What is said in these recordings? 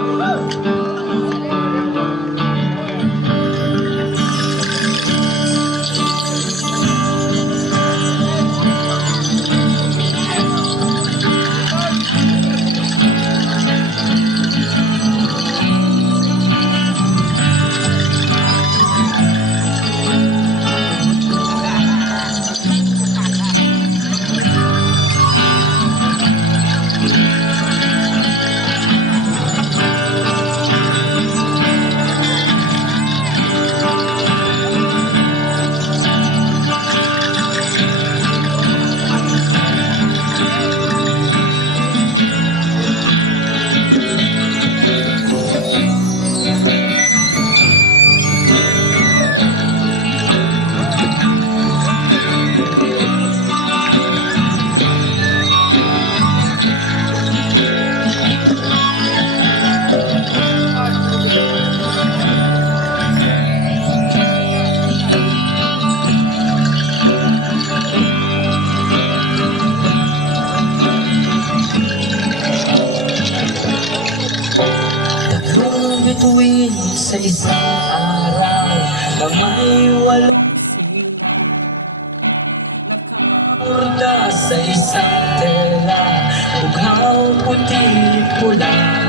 Woo! tuwing sa isang araw na may walang sila Nakurda sa isang tela Bughaw puti pula.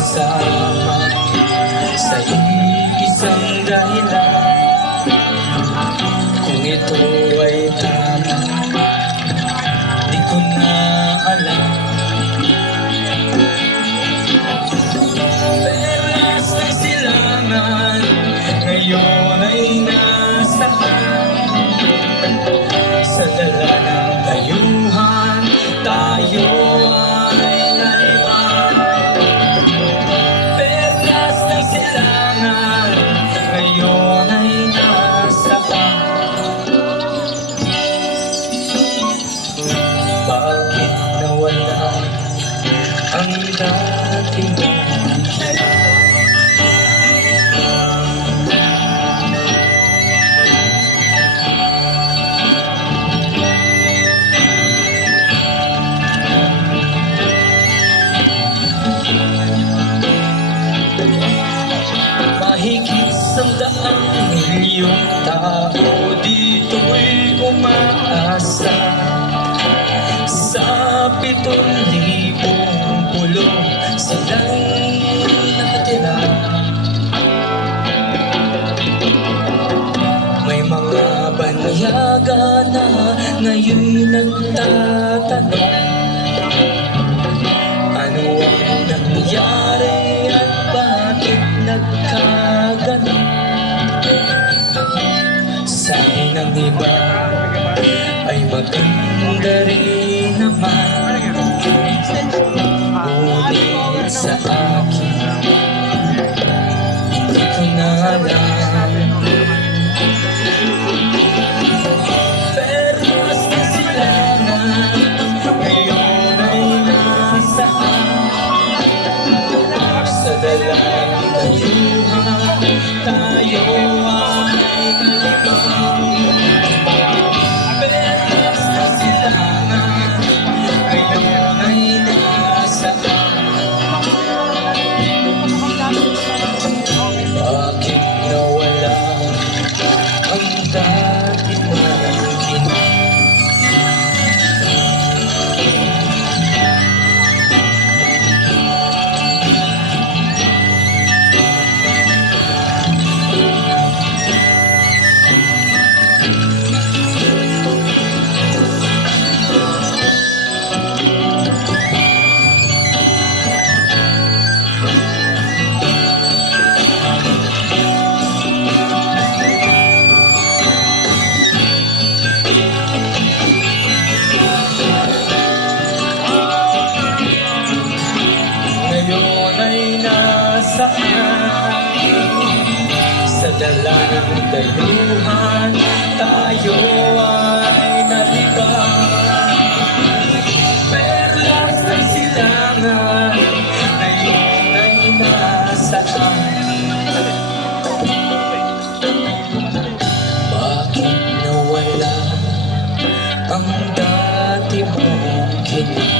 kasama sa isang dahilan kung ito umaasa sa pitong libong pulong sila'y nakatira. May mga banyaga na ngayon'y nagtatanong ano ang nangyari at bakit nagkaganon? Sabi ng iba dala ng dayuhan Tayo ay naliba. Perlas ng silangan Ngayon ay nasaan Bakit nawala ang dati mong kinig